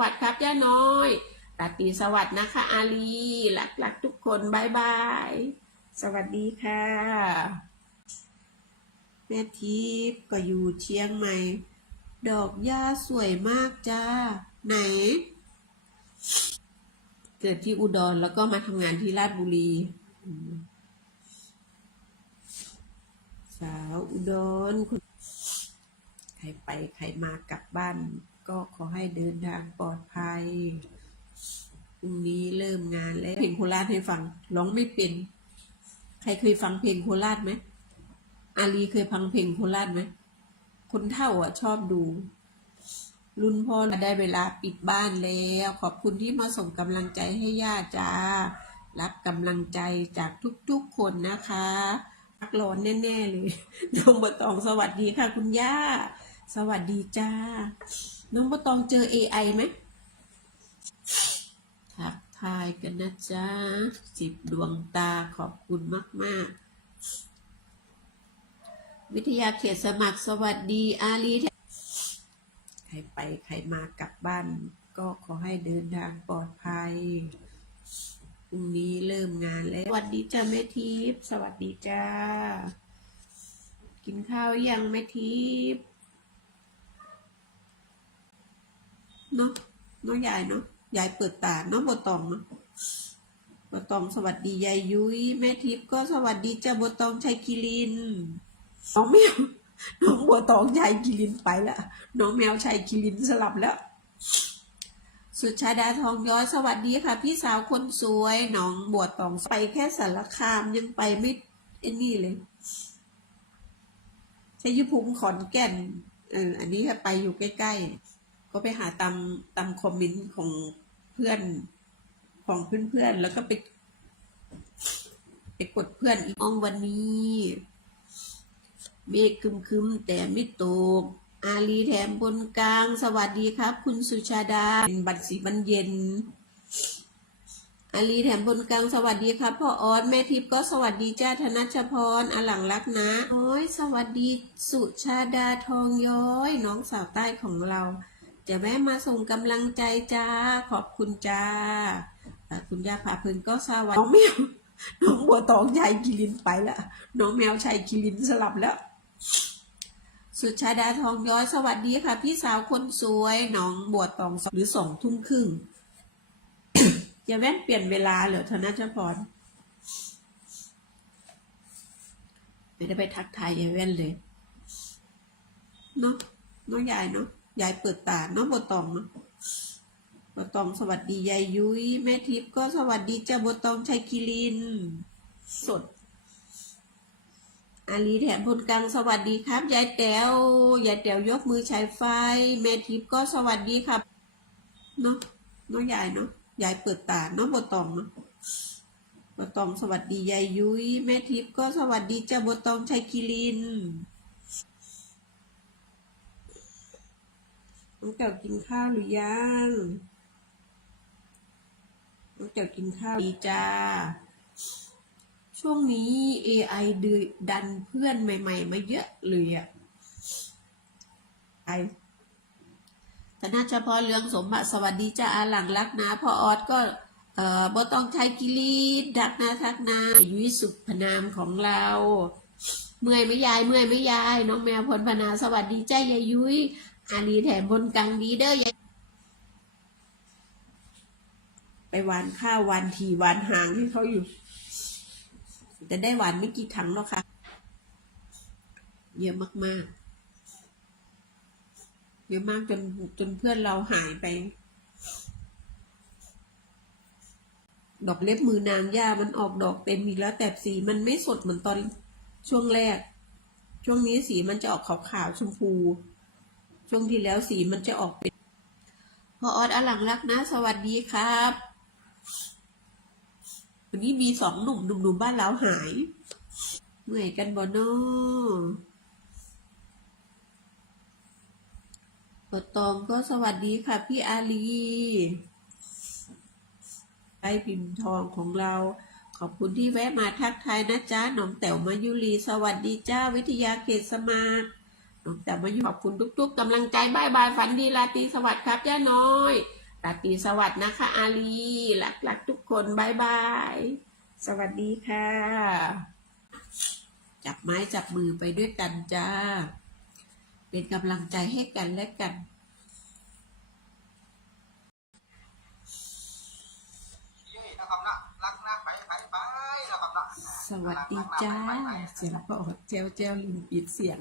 วัสดิ์ครับย่าน้อยราตรีสวัสดิ์นะคะ อาลีรักรักทุกคนบายบาย สวัสดีค่ะแม่ทิพย์ก็อยู่เชียงใหม่ ดอกหญ้าสวยมากจ้า ไหน เกิดที่อุดรแล้วก็มาทำงานที่ราชบุรี สาวอุดรคุณใครไปใครมากลับบ้าน ก็ขอให้เดินทางปลอดภัยพรุ่งนี้เริ่มงานแล้วเพลงโคราชให้ฟังร้องไม่เป็น ใครเคยฟังเพลงโคราชไหมอาลีเคยฟังเพลงโคราชไหมคนเฒ่าอะชอบดู รุ่นพ่อได้เวลาปิดบ้านแล้ว ขอบคุณที่มาส่งกำลังใจให้ย่าจ้ารับกำลังใจจากทุกๆคนนะคะพักร้อนแน่ ๆ เลยน้องบตองสวัสดีค่ะคุณย่า สวัสดีจ้า น้องบตองเจอ AI ไหมทักทายกันนะจ้าสิบดวงตาขอบคุณมาก ๆ วิทยาเขตสมัครสวัสดีอาลีใครไปใครมากลับบ้าน ก็ขอให้เดินทางปลอดภัยพรุ่งนี้เริ่มงานแล้ว สวัสดีจ้าแม่ทิพย์สวัสดีจ้า กินข้าวยังแม่ทิพย์ เนาะเนาะยายเนาะยายเปิดตาเนาะบตองเนาะบตองสวัสดียายยุ้ยแม่ทิพย์ก็สวัสดีจ้าบตองชัยกิรินน้องแมวน้องบัวตองชัยกิรินไปละน้องแมวชัยกิรินสลับแล้ว สุชาดาทองย้อยสวัสดีค่ะ พี่สาวคนสวยน้องบัวตองไปแค่สารคามยังไปไม่ไอ้นี่เลยชัยภูมิขอนแก่นอันนี้ไปอยู่ใกล้ๆ ก็ไปหาตามตามคอมเมนต์ของเพื่อนของเพื่อนๆแล้วก็ไปไปกดเพื่อนอีกองวันนี้เมฆครึมๆแต่ไม่ตก อาลีแถมบนกลาง สวัสดีครับ คุณสุชาดาเป็นบัตรสีบันเย็น อาลีแถมบนกลางสวัสดีครับพ่อออสแม่ทิพย์ก็สวัสดีจ้าธนัชพรอหลังรักนะโอ้ยสวัสดีสุชาดาทองย้อย น้องสาวใต้ของเรา จะแวะมาส่งกำลังใจจ้า ขอบคุณจ้า คุณย่าพาเพลินก็สวัสดีน้องแมวน้องบัวตองชายกิรินไปละน้องแมวชายกิรินสลับแล้ว สุชาดาทองย้อยสวัสดีค่ะ พี่สาวคนสวยน้องบัวตองหรือสองทุ่มครึ่งอย่าแว่นเปลี่ยนเวลาเหรอธนชพรไม่ได้ไปทักทายยายแว่นเลย เนาะน้องยายเนาะ ยายเปิดตาเนาะบัวตองเนาะบัวตองสวัสดียายยุ้ยแม่ทิพย์ก็สวัสดีจ้าบัวตองชัยกิริน สด อาลีแถมพลกลางสวัสดีครับ ยายแต๋วยายแต๋วยกมือฉายไฟ แม่ทิพย์ก็สวัสดีครับเนาะเน้องยายเนาะยายเปิดตาเนาะบัวตองเนาะบัวตองสวัสดียายยุ้ยแม่ทิพย์ก็สวัสดีจ้าบัวตองชัยกิริน น้องแต๋วกินข้าวหรือยังน้องแต๋วกินข้าวดีจ้า ช่วงนี้ AI ดืดันเพื่อนใหม่ ๆ มาเยอะเลยอะไอธนาเฉพาะเรื่องสมบัติสวัสดีจ้าอาหลังรักนะพ่อออสก็เอ่อบ่ต้องใช้กิลีดักนาทักนายุ้ยสุพนามของเรา เมื่อยไม่ยาย เมื่อยไม่ยาย น้องแมวพลพนาสวัสดีจ้ายายยุ้ย อาลีแถมบนกังดีเดอยายไปหวานข้าวหวานทีหวานหางให้เขาอยู่แต่ได้หวานไม่กี่ถังหรอกค่ะเยอะมากๆ เยอะมากจนจนเพื่อนเราหายไป ดอกเล็บมือนางย่ามันออกดอกเต็มอีกแล้ว แต่สีมันไม่สดเหมือนตอนช่วงแรก ช่วงนี้สีมันจะออกขาวๆชมพู ช่วงที่แล้วสีมันจะออกเป็นพอออดอลังรักนะ สวัสดีครับ วันนี้มีสองหนุ่มหนุ่มๆบ้านเราหาย เมื่อยกันบ่นอปดตองก็สวัสดีค่ะ พี่อาลีไอพิมพ์ทองของเรา ขอบคุณที่แวะมาทักทายนะจ๊ะน้องแต๋วมายุรี สวัสดีจ้า วิทยาเขตสมาร์ท แต๋วมายุขอบคุณทุก ๆกำลังใจบายบายฝันดีราตรีสวัสดิ์ครับย่าน้อยราตรีสวัสดิ์นะคะ อาลีรักรักทุกคนบายบาย สวัสดีค่ะ จับไม้จับมือไปด้วยกันจ้า เป็นกำลังใจให้กันและกันสวัสดีจ้า เสียงพอเจลเจลลืมปิดเสียง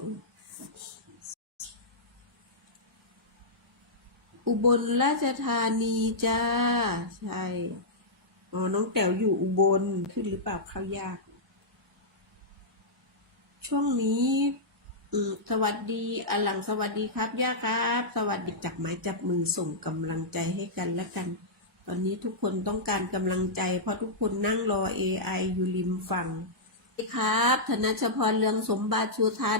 อุบลราชธานีจ้า ใช่ อ๋อ น้องแต๋วอยู่อุบลขึ้นหรือเปล่าเข้ายาก ช่วงนี้อสวัสดีอลังสวัสดีครับ ย่าครับ สวัสดีจับไม้จับมือส่งกำลังใจให้กันและกัน ตอนนี้ทุกคนต้องการกำลังใจ เพราะทุกคนนั่งรอ AI อยู่ริมฝั่งครับ ธนชพรเรืองสมบัติสุธา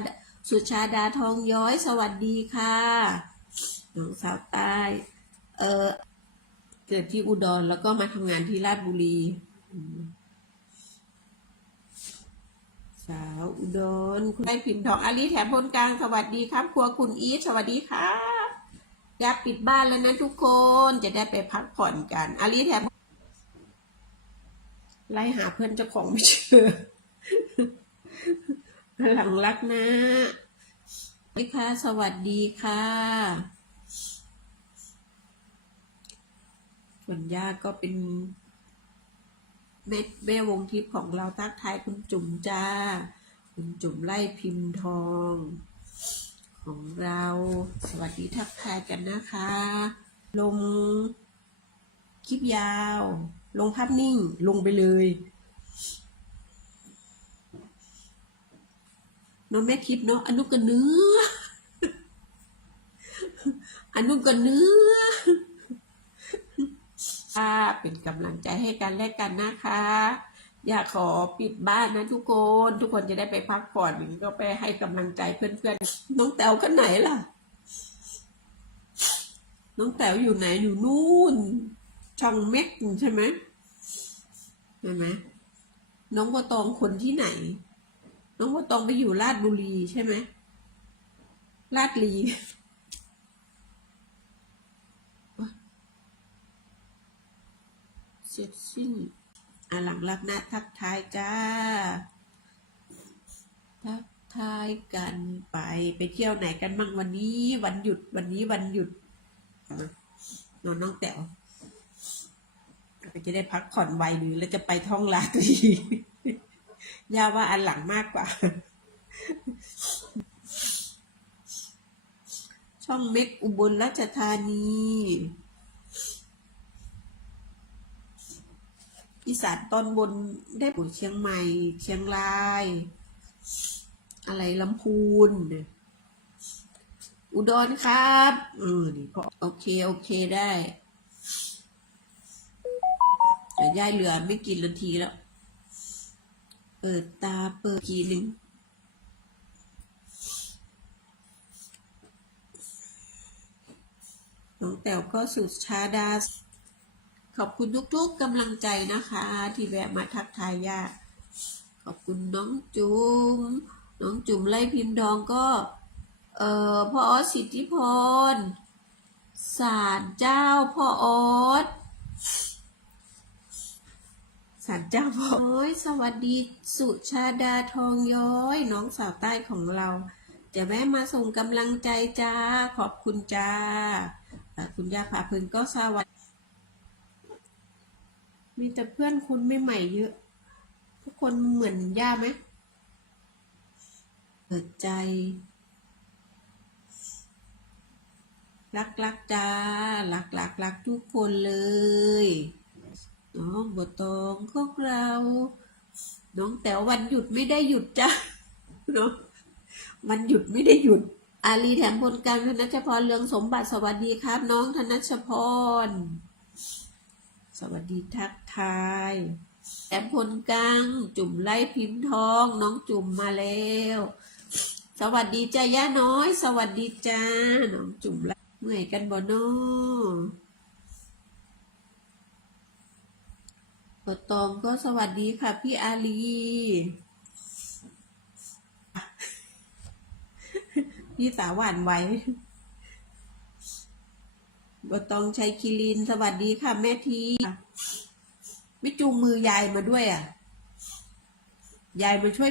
สุชาดาทองย้อยสวัสดีค่ะน้องสาวใต้ เออเกิดที่อุดรแล้วก็มาทำงานที่ราชบุรี สาวอุดรคุณได้พิมพ์ทองอาลีแถมพลกลางสวัสดีครับ ครัวคุณอีทสวัสดีครับอยากปิดบ้านแล้วนะทุกคนจะได้ไปพักผ่อนกันอาลีแถมไล่หาเพื่อนเจ้าของไม่เจอ หลังรักนะสวัสดีค่ะ สวัสดีค่ะส่วนย่าก็เป็นแม่แม่วงทิพย์ของเราทักทายคุณจุ๋มจ้า คุณจุ๋มไล่พิมพ์ทอง ของเรา สวัสดีทักทายกันนะคะ ลงคลิปยาว ลงภาพนิ่ง ลงไปเลย น้องแม่ทิพย์เนาะอนุกันเนื้ออนุกันเนื้อค่ะเป็นกำลังใจให้กันและกันนะคะ อยากขอปิดบ้านนะทุกคน ทุกคนจะได้ไปพักผ่อนก็ไปให้กำลังใจเพื่อนๆน้องแต๋วกันไหนล่ะ น้องแต๋วอยู่ไหนอยู่นู่น ช่องเม็กใช่ไหมใช่ไหมน้องบัวตองคนที่ไหน น้องบัวตองไปอยู่ราชบุรีใช่ไหมราชลีเสร็จสิ้นอะหลังรักนะทักทายจ้า ทักทายกันไปไปเที่ยวไหนกันบ้างวันนี้ วันหยุดวันนี้วันหยุดนอนน้องแต๋วจะได้พักผ่อนไวหรือแล้วจะไปท่องลาตรี ย่าว่าอันหลังมากกว่า ช่องเม็กอุบลราชธานีอีสานตอนบนได้ปุ๋เชียงใหม่ เชียงราย อะไรลำพูน อุดรครับเออนี่พอโอเค โอเคได้แต่ย่ายเหลือไม่กี่นาทีแล้ว เปิดตาเปิดทีหนึ่งน้องแต้วก็สุดชาดา ขอบคุณทุกๆกำลังใจนะคะ ที่แวะมาทักทายยาขอบคุณน้องจุ๋มน้องจุ๋มไล่พิมพ์ดองก็ เอ่อพ่อออสสิทธิพรศาลเจ้าพ่อออส ศาลเจ้าพ่อโอ้ยสวัสดีสุชาดาทองย้อย น้องสาวใต้ของเรา จะแวะมาส่งกำลังใจจ้า ขอบคุณจ้า คุณย่าผาพึงก็สวัสดีมีแต่เพื่อนคุณไม่ใหม่เยอะ ทุกคนเหมือนย่าไหมเปิดใจ รักรักจ้า รักรักรักทุกคนเลย น้องบัวตองของเรา น้องแต่วันหยุดไม่ได้หยุดจ้าเนาะวันหยุดไม่ได้หยุด อาลีแถมพลกลางธนัชพรเรืองสมบัติสวัสดีครับ น้องธนัชพร สวัสดีทักทายแอมพลกลางจุ่มไล่พิมพ์ทอง น้องจุ่มมาแล้ว สวัสดีจ้าย่าน้อย สวัสดีจ้าน้องจุ่มไล่เมื่อยกันบ่นอ อตองก็สวัสดีค่ะ พี่อาลีพี่สาวหวานไว้บตองชัยคิริน สวัสดีค่ะ แม่ทีไม่จูงมือยายมาด้วยอะ ยายมาช่วย